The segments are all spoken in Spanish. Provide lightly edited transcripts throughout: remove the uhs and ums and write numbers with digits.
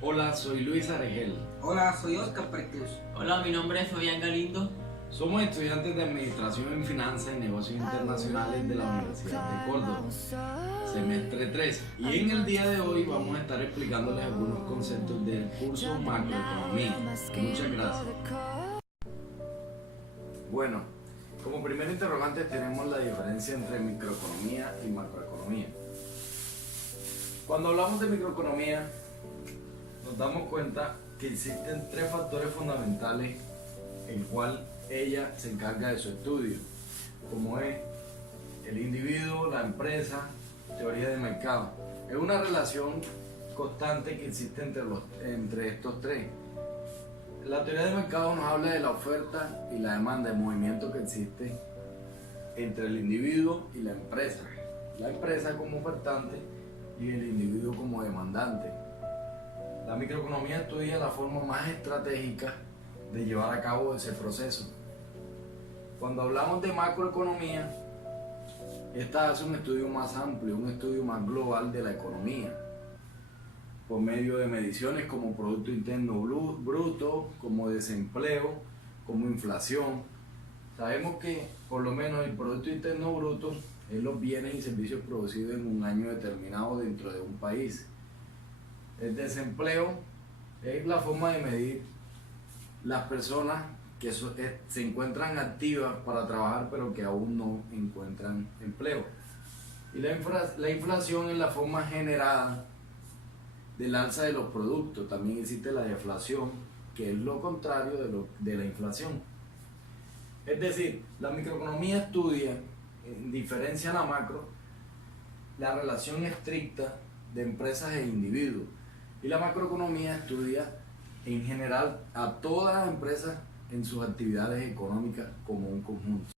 Hola, soy Luis Aregel. Hola, soy Oscar Percruz. Hola, mi nombre es Fabián Galindo. Somos estudiantes de Administración en Finanzas y Negocios Internacionales de la Universidad de Córdoba, semestre 3. Y en el día de hoy vamos a estar explicándoles algunos conceptos del curso Macroeconomía. Muchas gracias. Bueno, como primer interrogante tenemos la diferencia entre microeconomía y macroeconomía. Cuando hablamos de microeconomía, nos damos cuenta que existen tres factores fundamentales el cual ella se encarga de su estudio, como es el individuo, la empresa, teoría de mercado. Es una relación constante que existe entre estos tres. La teoría de mercado nos habla de la oferta y la demanda, el movimiento que existe entre el individuo y la empresa como ofertante y el individuo como demandante. La microeconomía estudia la forma más estratégica de llevar a cabo ese proceso. Cuando hablamos de macroeconomía, esta hace un estudio más amplio, un estudio más global de la economía, por medio de mediciones como Producto Interno Bruto, como desempleo, como inflación. Sabemos que por lo menos el Producto Interno Bruto es los bienes y servicios producidos en un año determinado dentro de un país. El desempleo es la forma de medir las personas que se encuentran activas para trabajar pero que aún no encuentran empleo. Y la inflación es la forma generada del alza de los productos. También existe la deflación, que es lo contrario de la inflación. Es decir, la microeconomía estudia, en diferencia a la macro, la relación estricta de empresas e individuos. Y la macroeconomía estudia en general a todas las empresas en sus actividades económicas como un conjunto.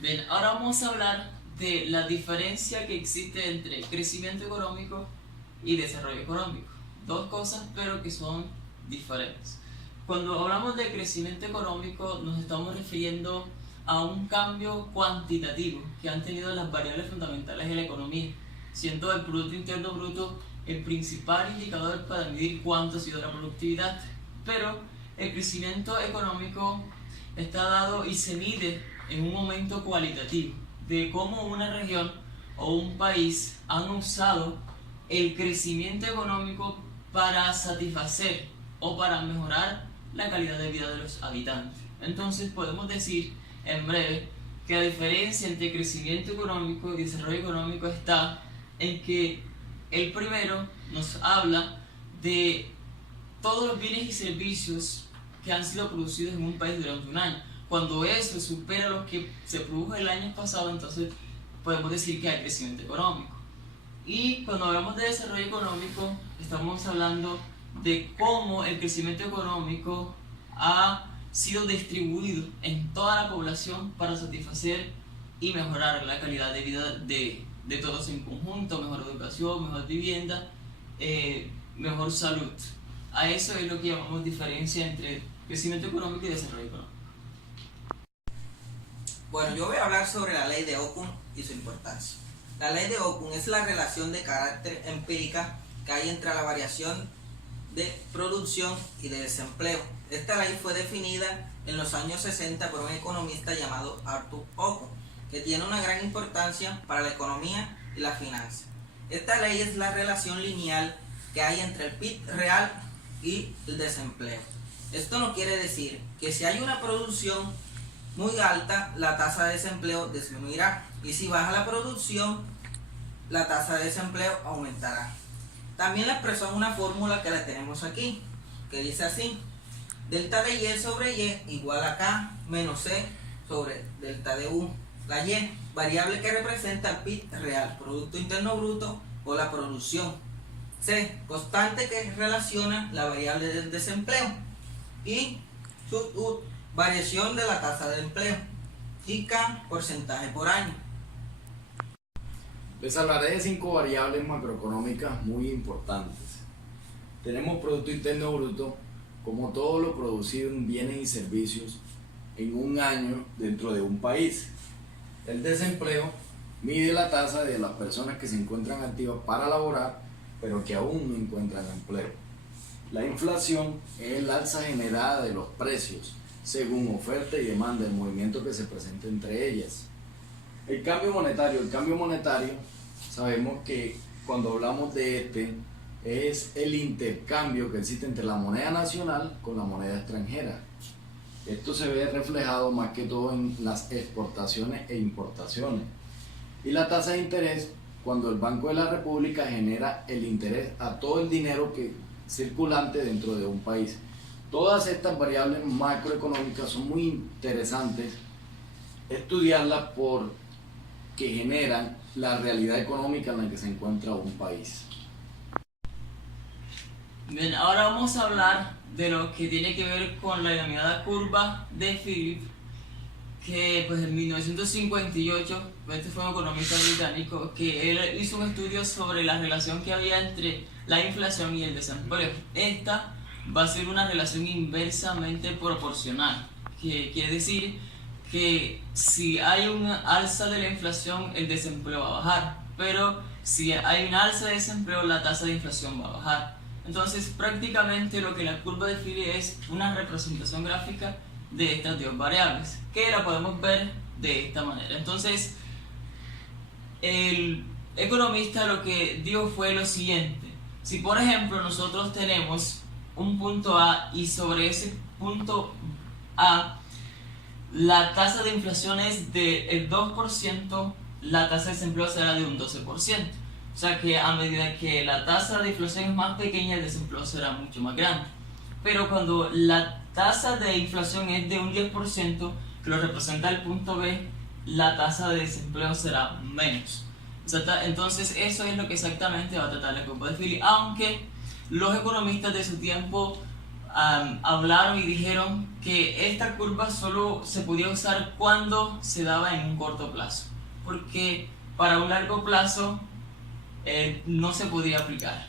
Bien, ahora vamos a hablar de la diferencia que existe entre crecimiento económico y desarrollo económico. Dos cosas, pero que son diferentes. Cuando hablamos de crecimiento económico, nos estamos refiriendo a un cambio cuantitativo que han tenido las variables fundamentales de la economía, siendo el Producto Interno Bruto el principal indicador para medir cuánto ha sido la productividad. Pero el crecimiento económico está dado y se mide en un momento cualitativo de cómo una región o un país han usado el crecimiento económico para satisfacer o para mejorar la calidad de vida de los habitantes. Entonces podemos decir en breve que la diferencia entre crecimiento económico y desarrollo económico está en que el primero nos habla de todos los bienes y servicios que han sido producidos en un país durante un año. Cuando eso supera lo que se produjo el año pasado, entonces podemos decir que hay crecimiento económico. Y cuando hablamos de desarrollo económico, estamos hablando de cómo el crecimiento económico ha sido distribuido en toda la población para satisfacer y mejorar la calidad de vida de todos en conjunto, mejor educación, mejor vivienda, mejor salud. A eso es lo que llamamos diferencia entre crecimiento económico y desarrollo económico. Bueno, yo voy a hablar sobre la ley de Okum y su importancia. La ley de Okum es la relación de carácter empírica que hay entre la variación de producción y de desempleo. Esta ley fue definida en los años 60 por un economista llamado Arthur Okum, que tiene una gran importancia para la economía y la finanza. Esta ley es la relación lineal que hay entre el PIB real y el desempleo. Esto no quiere decir que si hay una producción muy alta, la tasa de desempleo disminuirá, y si baja la producción, la tasa de desempleo aumentará. También le expresó una fórmula que la tenemos aquí, que dice así: delta de Y sobre Y igual a K menos C sobre delta de U. La Y, variable que representa el PIB real, Producto Interno Bruto, o la producción. C, constante que relaciona la variable del desempleo. Y sub U, variación de la tasa de empleo. Y K, porcentaje por año. Les hablaré de 5 variables macroeconómicas muy importantes. Tenemos Producto Interno Bruto, como todo lo producido en bienes y servicios en un año dentro de un país. El desempleo mide la tasa de las personas que se encuentran activas para laborar, pero que aún no encuentran empleo. La inflación es el alza generada de los precios según oferta y demanda, el movimiento que se presenta entre ellas. El cambio monetario, sabemos que cuando hablamos de este, es el intercambio que existe entre la moneda nacional con la moneda extranjera. Esto se ve reflejado más que todo en las exportaciones e importaciones. Y la tasa de interés, cuando el Banco de la República genera el interés a todo el dinero que circulante dentro de un país. Todas estas variables macroeconómicas son muy interesantes estudiarlas porque generan la realidad económica en la que se encuentra un país. Bien, ahora vamos a hablar de lo que tiene que ver con la denominada curva de Phillips, que pues en 1958, este fue un economista británico, que él hizo un estudio sobre la relación que había entre la inflación y el desempleo. Esta va a ser una relación inversamente proporcional, que quiere decir que si hay una alza de la inflación, el desempleo va a bajar, pero si hay una alza de desempleo, la tasa de inflación va a bajar. Entonces, prácticamente lo que la curva de Phillips es una representación gráfica de estas dos variables, que la podemos ver de esta manera. Entonces, el economista lo que dijo fue lo siguiente: si por ejemplo nosotros tenemos un punto A y sobre ese punto A la tasa de inflación es del 2%, la tasa de desempleo será de un 12%. O sea que a medida que la tasa de inflación es más pequeña, el desempleo será mucho más grande. Pero cuando la tasa de inflación es de un 10%, que lo representa el punto B, la tasa de desempleo será menos. Entonces eso es lo que exactamente va a tratar la curva de Phillips, aunque los economistas de su tiempo hablaron y dijeron que esta curva solo se podía usar cuando se daba en un corto plazo, porque para un largo plazo no se podía aplicar.